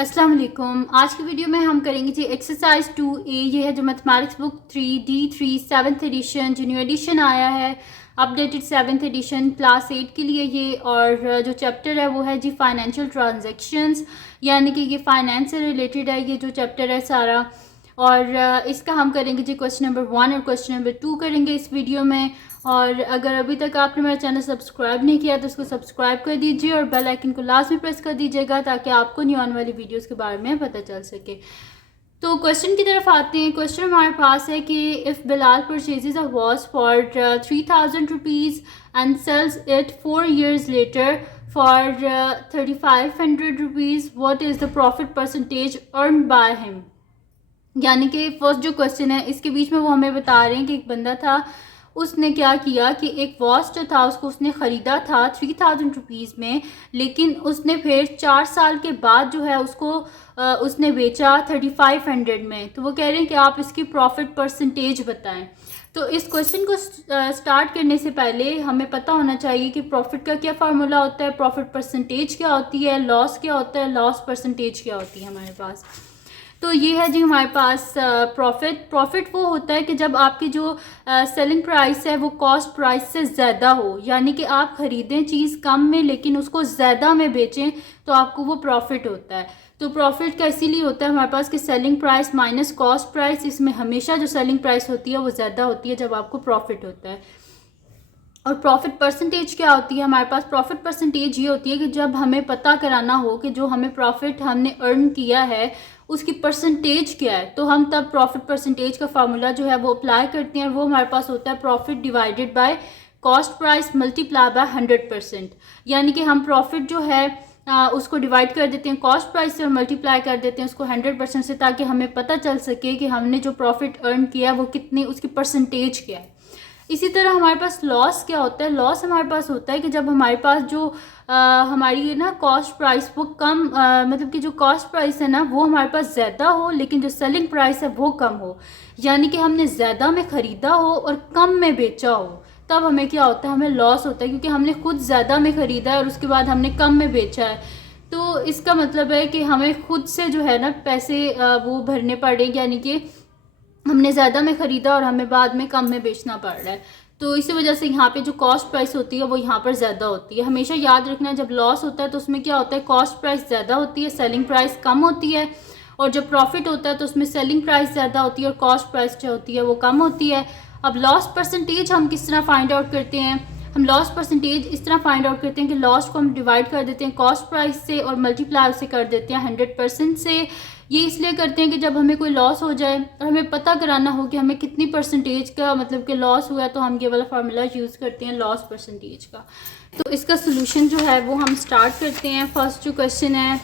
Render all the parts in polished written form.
अस्सलाम वालेकुम। आज की वीडियो में हम करेंगे जी एक्सरसाइज 2A। ये है जो mathematics book 3D3 7th edition जो न्यू एडिशन आया है, अपडेटेड 7th एडिशन क्लास 8 के लिए ये। और जो चैप्टर है वो है जी फाइनेंशियल ट्रांजैक्शंस, यानी कि ये फाइनेंस से रिलेटेड है ये जो चैप्टर है सारा। और इसका हम करेंगे जी क्वेश्चन नंबर 1 और क्वेश्चन नंबर 2 करेंगे इस वीडियो में। और अगर अभी तक आपने मेरा चैनल सब्सक्राइब नहीं किया तो उसको सब्सक्राइब कर दीजिए और बेल आइकन को लास्ट में प्रेस कर दीजिएगा ताकि आपको न्यू आने वाली वीडियोस के बारे में पता चल सके। तो क्वेश्चन की तरफ आते हैं। क्वेश्चन हमारे पास है कि if Bilal purchases a watch for 3000 rupees and sells it 4 years later for 3500 rupees, what is the profit percentage earn by him. यानी कि फर्स्ट जो क्वेश्चन है इसके बीच में वो हमें बता रहे हैं कि एक बंदा था, उसने क्या किया कि एक वॉच जो था उसको उसने ख़रीदा था 3000 रुपीज़ में, लेकिन उसने फिर 4 साल के बाद जो है उसको उसने बेचा 3500 में। तो वो कह रहे हैं कि आप इसकी प्रॉफिट परसेंटेज बताएं। तो इस क्वेश्चन को स्टार्ट करने से पहले हमें पता होना चाहिए कि प्रॉफिट का क्या फार्मूला होता है, प्रॉफिट परसेंटेज क्या होती है, लॉस क्या होता है, लॉस परसेंटेज क्या होती है हमारे पास। तो ये है जी हमारे पास प्रॉफिट वो होता है कि जब आपकी जो सेलिंग प्राइस है वो कॉस्ट प्राइस से ज़्यादा हो, यानी कि आप ख़रीदें चीज़ कम में लेकिन उसको ज़्यादा में बेचें तो आपको वो प्रॉफिट होता है। तो प्रॉफिट का इसीलिए होता है हमारे पास कि selling price minus cost price, इसमें हमेशा जो सेलिंग प्राइस होती है वो ज़्यादा होती है जब आपको प्रॉफिट होता है। और प्रॉफिट परसेंटेज क्या होती है हमारे पास? प्रॉफिट परसेंटेज ये होती है कि जब हमें पता कराना हो कि जो हमें प्रॉफिट हमने अर्न किया है उसकी परसेंटेज क्या है, तो हम तब प्रॉफिट परसेंटेज का फार्मूला जो है वो अप्लाई करते हैं। वो हमारे पास होता है profit divided by cost price multiply by 100%। यानी कि हम प्रॉफिट जो है उसको डिवाइड कर देते हैं कॉस्ट प्राइस से और मल्टीप्लाई कर देते हैं उसको 100% से, ताकि हमें पता चल सके कि हमने जो प्रॉफिट अर्न किया है वो कितनी, उसकी परसेंटेज क्या है। इसी तरह हमारे पास लॉस क्या होता है? लॉस हमारे पास होता है कि जब हमारे पास जो हमारी ना कॉस्ट प्राइस वो कम मतलब कि जो कॉस्ट प्राइस है ना वो हमारे पास ज़्यादा हो लेकिन जो सेलिंग प्राइस है वो कम हो, यानी कि हमने ज़्यादा में ख़रीदा हो और कम में बेचा हो, तब हमें क्या होता है? हमें लॉस होता है, क्योंकि हमने खुद ज़्यादा में ख़रीदा है और उसके बाद हमने कम में बेचा है। तो इसका मतलब है कि हमें खुद से जो है ना पैसे वो भरने पड़ेंगे, यानी कि हमने ज़्यादा में ख़रीदा और हमें बाद में कम में बेचना पड़ रहा है। तो इसी वजह से यहाँ पे जो कॉस्ट प्राइस होती है वो यहाँ पर ज़्यादा होती है। हमेशा याद रखना, जब लॉस होता है तो उसमें क्या होता है? कॉस्ट प्राइस ज़्यादा होती है, सेलिंग प्राइस कम होती है। और जब प्रॉफिट होता है तो उसमें सेलिंग प्राइस ज़्यादा होती है और कॉस्ट प्राइस जो होती है वो कम होती है। अब लॉस परसेंटेज हम किस तरह फाइंड आउट करते हैं? हम लॉस परसेंटेज इस तरह फाइंड आउट करते हैं कि लॉस को हम डिवाइड कर देते हैं कॉस्ट प्राइस से और मल्टीप्लाई उसे कर देते हैं 100% से। ये इसलिए करते हैं कि जब हमें कोई लॉस हो जाए और हमें पता कराना हो कि हमें कितनी परसेंटेज का मतलब कि लॉस हुआ, तो हम ये वाला फार्मूला यूज़ करते हैं लॉस परसेंटेज का। तो इसका सोल्यूशन जो है वो हम स्टार्ट करते हैं। फर्स्ट जो क्वेश्चन है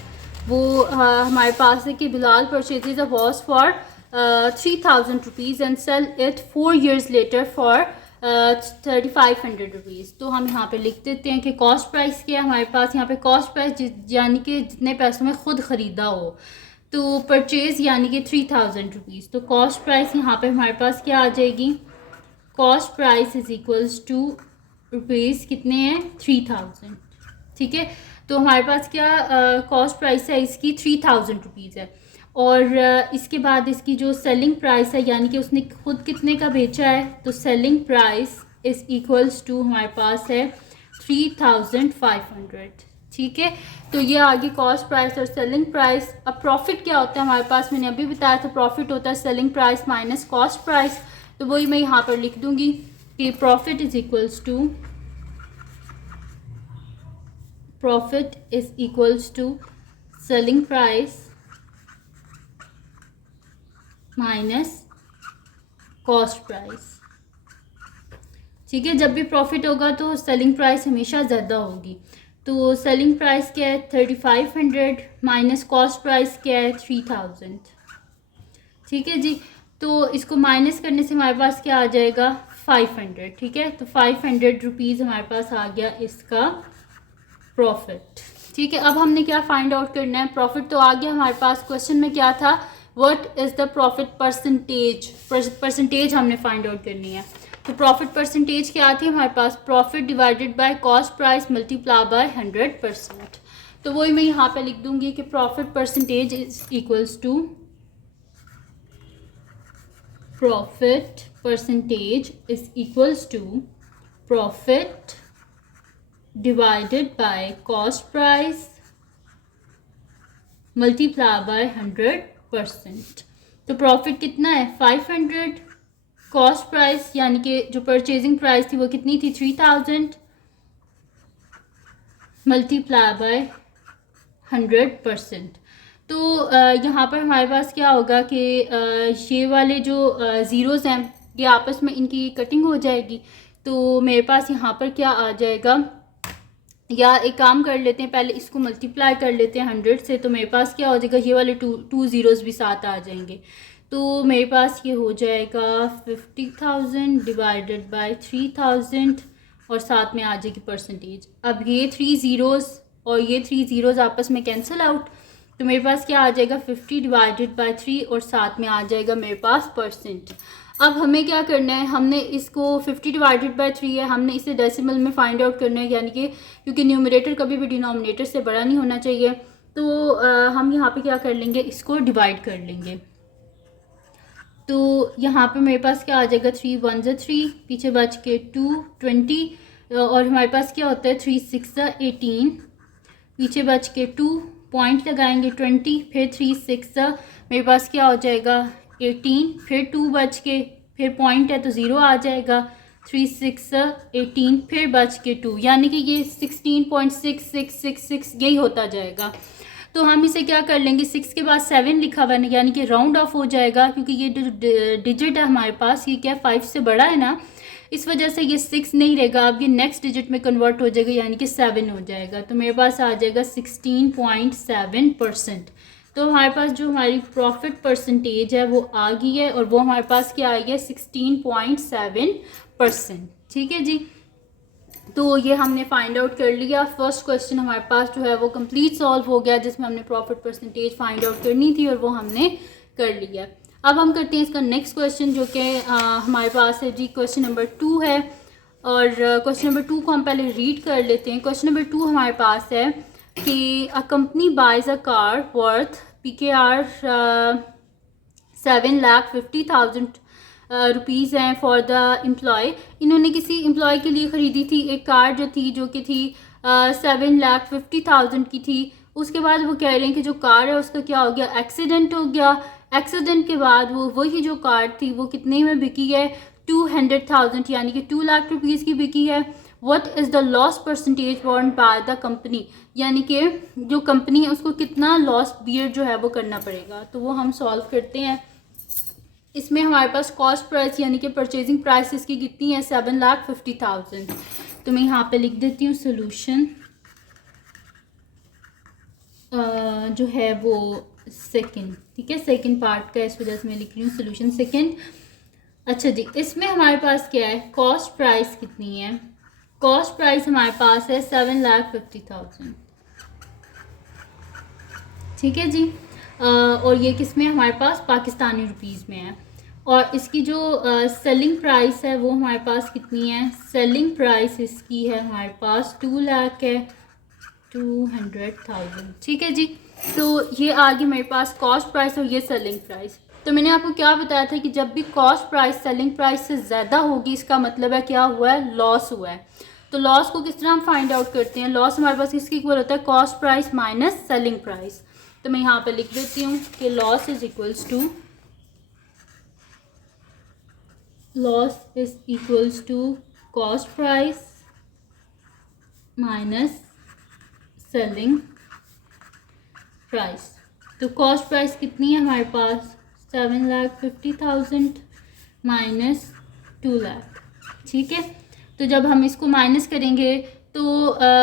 वो हमारे पास है कि Bilal purchases a watch for 3000 rupees and sell it 4 years later for 3500 rupees. तो हम यहाँ पे लिख देते हैं कि कॉस्ट प्राइस क्या है हमारे पास। यहाँ पे कॉस्ट प्राइस यानी कि जितने पैसों में ख़ुद ख़रीदा हो, तो परचेज़ यानी कि 3000 रुपीज़। तो कॉस्ट प्राइस यहाँ पे हमारे पास क्या आ जाएगी? Cost price is equals to rupees कितने हैं? 3000। ठीक है, तो हमारे पास क्या कॉस्ट प्राइस है इसकी 3000 रुपीज़ है। और इसके बाद इसकी जो सेलिंग प्राइस है, यानी कि उसने खुद कितने का बेचा है, तो selling price is equals to हमारे पास है 3500। ठीक है, तो ये आगे कॉस्ट प्राइस और सेलिंग प्राइस। अब प्रॉफिट क्या होता है हमारे पास? मैंने अभी बताया था, प्रॉफिट होता है selling price minus cost price. तो वही मैं यहाँ पर लिख दूंगी कि profit is equals to selling price minus cost price. ठीक है, जब भी प्रॉफिट होगा तो सेलिंग प्राइस हमेशा ज़्यादा होगी। तो सेलिंग प्राइस क्या है? 3500 माइनस कॉस्ट प्राइस क्या है? 3000। ठीक है जी, तो इसको माइनस करने से हमारे पास क्या आ जाएगा? 500। ठीक है, तो 500 रुपीज़ हमारे पास आ गया इसका प्रॉफिट। ठीक है, अब हमने क्या फाइंड आउट करना है? प्रॉफिट तो आ गया हमारे पास। क्वेश्चन में क्या था? What is the profit percentage? Percentage हमने फाइंड आउट करनी है। तो प्रॉफिट परसेंटेज क्या आती है हमारे पास? Profit divided by cost price multiply by 100%। तो वही मैं यहाँ पे लिख दूँगी कि profit percentage is equals to profit percentage is equals to profit divided by cost price multiply by 100%। तो प्रॉफिट कितना है 500, कॉस्ट प्राइस यानी कि जो परचेजिंग प्राइस थी वो कितनी थी 3000 मल्टीप्लाई बाय 100%। तो यहाँ पर हमारे पास क्या होगा कि ये वाले जो ज़ीरोज़ हैं ये आपस में इनकी कटिंग हो जाएगी। तो मेरे पास यहाँ पर क्या आ जाएगा, या एक काम कर लेते हैं, पहले इसको मल्टीप्लाई कर लेते हैं 100 से। तो मेरे पास क्या हो जाएगा, ये वाले टू ज़ीरोज़ भी साथ आ जाएंगे। तो मेरे पास ये हो जाएगा 50,000 डिवाइडेड बाय 3000 और साथ में आ जाएगी परसेंटेज। अब ये 3 ज़ीरोज़ और ये 3 ज़ीरोज़ आपस में कैंसिल आउट। तो मेरे पास क्या आ जाएगा 50 डिवाइडेड बाय 3 और साथ में आ जाएगा मेरे पास परसेंट। अब हमें क्या करना है, हमने इसको 50 डिवाइडेड बाय 3 है, हमने इसे डेसिमल में फाइंड आउट करना है, यानी कि क्योंकि न्यूमरेटर कभी भी डिनोमिनेटर से बड़ा नहीं होना चाहिए। तो हम यहाँ पे क्या कर लेंगे, इसको डिवाइड कर लेंगे। तो यहाँ पे मेरे पास क्या आ जाएगा 3 1 ज़ा 3, पीछे बच के 2 20 और हमारे पास क्या होता है 3 6 ज़ा 18, पीछे बच के 2 पॉइंट लगाएंगे 20, फिर 3 6 ज़ा मेरे पास क्या हो जाएगा 18, फिर 2 बच के, फिर पॉइंट है तो 0 आ जाएगा, 3 6 ज़ा 18, फिर बच के 2, यानी कि ये 16.6666 यही होता जाएगा। तो हम इसे क्या कर लेंगे, 6 के बाद 7 लिखा हुआ है यानी कि राउंड ऑफ हो जाएगा, क्योंकि ये जो डिजिट है हमारे पास ये क्या 5 से बड़ा है ना, इस वजह से ये 6 नहीं रहेगा, अब ये नेक्स्ट डिजिट में कन्वर्ट हो जाएगा यानी कि 7 हो जाएगा। तो मेरे पास आ जाएगा 16.7%। तो हमारे पास जो हमारी प्रॉफिट परसेंटेज है वो आ गई है और वो हमारे पास क्या आ गया 16.7%। ठीक है जी, तो ये हमने फाइंड आउट कर लिया। फर्स्ट क्वेश्चन हमारे पास जो है वो कंप्लीट सॉल्व हो गया, जिसमें हमने प्रॉफिट परसेंटेज फाइंड आउट करनी थी और वो हमने कर लिया। अब हम करते हैं इसका नेक्स्ट क्वेश्चन, जो कि हमारे पास है जी क्वेश्चन नंबर 2 है। और क्वेश्चन नंबर 2 को हम पहले रीड कर लेते हैं। क्वेश्चन नंबर 2 हमारे पास है कि a company buys a car worth PKR 7,50,000 rupees हैं फॉर द एम्प्लॉय। इन्होंने किसी एम्प्लॉय के लिए ख़रीदी थी एक कार जो कि थी 7,50,000 की थी। उसके बाद वो कह रहे हैं कि जो कार है उसका क्या हो गया, एक्सीडेंट हो गया। एक्सीडेंट के बाद वही जो कार थी वो कितने में बिकी है 200,000 यानी कि 2 लाख रुपीज़ की बिकी है। What is the loss percentage born by the company, यानी कि जो कंपनी है उसको कितना लॉस बियर जो है वो करना पड़ेगा। तो वो हम सॉल्व करते हैं। इसमें हमारे पास कॉस्ट प्राइस यानी कि परचेजिंग प्राइस इसकी कितनी है 7,50,000। तो मैं यहाँ पे लिख देती हूँ सोल्यूशन जो है वो सेकंड, ठीक है, सेकंड पार्ट का, इस वजह से मैं लिख रही हूँ सोल्यूशन सेकंड। अच्छा जी, इसमें हमारे पास क्या है, कॉस्ट प्राइस कितनी है, कॉस्ट प्राइस हमारे पास है 7,50,000। ठीक है जी, और ये किस में हमारे पास पाकिस्तानी रुपीज़ में है। और इसकी जो सेलिंग प्राइस है वो हमारे पास कितनी है, सेलिंग प्राइस इसकी है हमारे पास 2 लाख है 200,000। ठीक है जी, तो ये आ गई मेरे पास कॉस्ट प्राइस और ये सेलिंग प्राइस। तो मैंने आपको क्या बताया था कि जब भी कॉस्ट प्राइस सेलिंग प्राइस से ज़्यादा होगी इसका मतलब है क्या हुआ है, लॉस हुआ है। तो लॉस को किस तरह हम फाइंड आउट करते हैं, लॉस हमारे पास किसकी इक्वल होता है, cost price minus selling price. तो मैं यहाँ पे लिख देती हूँ कि loss is equals to cost price minus selling price. तो कॉस्ट प्राइस कितनी है हमारे पास 7,50,000 माइनस 2 लाख। ठीक है, तो जब हम इसको माइनस करेंगे तो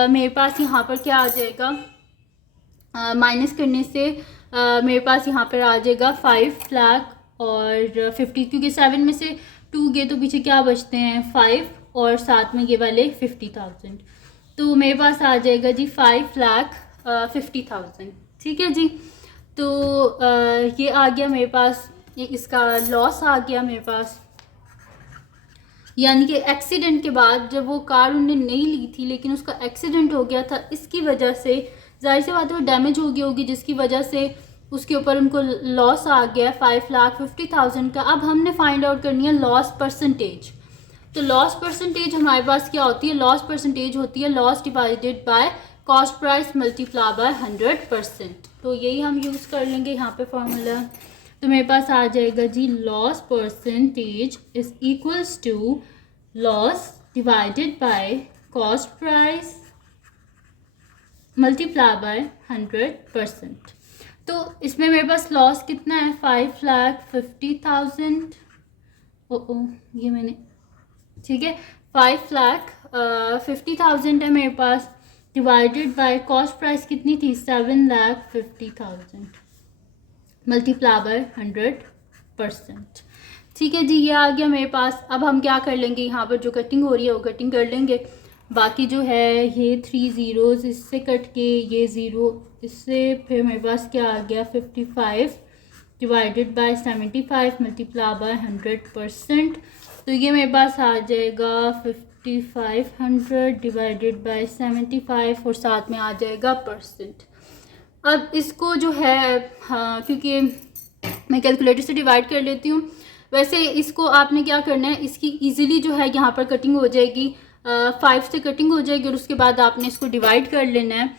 मेरे पास यहाँ पर क्या आ जाएगा, माइनस करने से मेरे पास यहाँ पर आ जाएगा 5 लाख और 50, क्योंकि 7 में से 2 गए तो पीछे क्या बचते हैं 5 और साथ में ये वाले 50,000। तो मेरे पास आ जाएगा जी 5,50,000। ठीक है जी, तो ये आ गया मेरे पास, ये इसका लॉस आ गया मेरे पास, यानी कि एक्सीडेंट के बाद जब वो कार उन्होंने नहीं ली थी लेकिन उसका एक्सीडेंट हो गया था, इसकी वजह से जाहिर सी बात है वो डैमेज हो गई होगी, जिसकी वजह से उसके ऊपर उनको लॉस आ गया 5,50,000 का। अब हमने फाइंड आउट करनी है लॉस परसेंटेज। तो लॉस परसेंटेज हमारे पास क्या होती है? लॉस परसेंटेज होती है loss divided by cost price multiply by 100%। तो यही हम यूज़ कर लेंगे यहाँ पे फॉर्मूला। तो मेरे पास आ जाएगा जी loss percentage is equals to loss divided by cost price multiply by 100%। तो इसमें मेरे पास लॉस कितना है? 5,50,000। ओ ये मैंने ठीक है 5,50,000 है मेरे पास, डिवाइडेड बाय कॉस्ट प्राइस कितनी थी? 7,50,000 मल्टीप्लाई बाय 100%। ठीक है जी, ये आ गया मेरे पास। अब हम क्या कर लेंगे, यहाँ पर जो कटिंग हो रही है वो कटिंग कर लेंगे। बाकी जो है ये 3 ज़ीरोज़ इससे कट के ये ज़ीरो इससे, फिर मेरे पास क्या आ गया 55 डिवाइडेड बाय 75 मल्टीप्लाई बाय 100%। तो ये मेरे पास आ जाएगा 5500 डिवाइडेड बाय 75 और साथ में आ जाएगा परसेंट। अब इसको जो है हाँ, क्योंकि मैं कैलकुलेटर से डिवाइड कर लेती हूँ। वैसे इसको आपने क्या करना है, इसकी इजीली जो है यहाँ पर कटिंग हो जाएगी, 5 से कटिंग हो जाएगी और उसके बाद आपने इसको डिवाइड कर लेना है।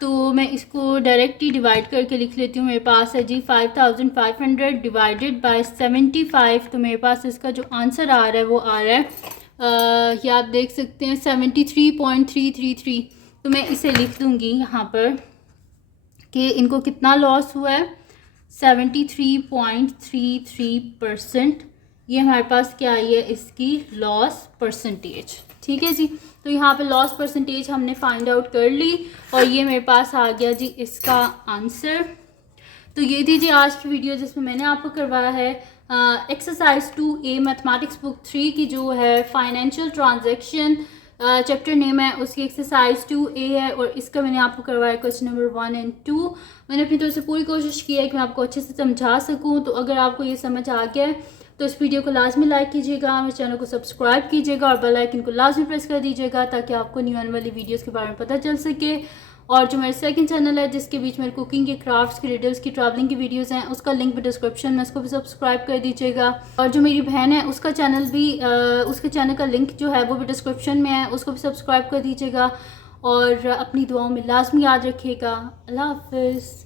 तो मैं इसको डायरेक्ट ही डिवाइड करके लिख लेती हूँ। मेरे पास है जी 5,500 डिवाइडेड बाय 75। तो मेरे पास इसका जो आंसर आ रहा है वो आ रहा है ये आप देख सकते हैं 73.333। तो मैं इसे लिख दूँगी यहाँ पर कि इनको कितना लॉस हुआ है, 73.33%। ये हमारे पास क्या आई है, इसकी लॉस परसेंटेज। ठीक है जी, तो यहाँ पे लॉस परसेंटेज हमने फाइंड आउट कर ली और ये मेरे पास आ गया जी इसका आंसर। तो ये थी जी आज की वीडियो जिसमें मैंने आपको करवाया है एक्सरसाइज 2A मैथमेटिक्स बुक 3 की जो है फाइनेंशियल ट्रांजैक्शन चैप्टर नेम है, उसकी एक्सरसाइज 2A है और इसका मैंने आपको करवाया क्वेश्चन नंबर 1 और 2। मैंने अपनी तरफ से पूरी कोशिश की है कि मैं आपको अच्छे से समझा सकूं। तो अगर आपको ये समझ आ गया है तो इस वीडियो को लाजमी लाइक कीजिएगा, मेरे चैनल को सब्सक्राइब कीजिएगा और बेल आइकन को लाजमी प्रेस कर दीजिएगा ताकि आपको न्यू आने वाली वीडियोस के बारे में पता चल सके। और जो मेरा सेकंड चैनल है जिसके बीच में कुकिंग के, क्राफ्ट्स की, रिडल्स की, ट्रैवलिंग की वीडियोस हैं, उसका लिंक भी डिस्क्रिप्शन में, उसको भी सब्सक्राइब कर दीजिएगा। और जो मेरी बहन है उसका चैनल भी उसके चैनल का लिंक जो है वो भी डिस्क्रिप्शन में है, उसको भी सब्सक्राइब कर दीजिएगा। और अपनी दुआओं में लाजमी याद रखिएगा। अल्लाह हाफिज़।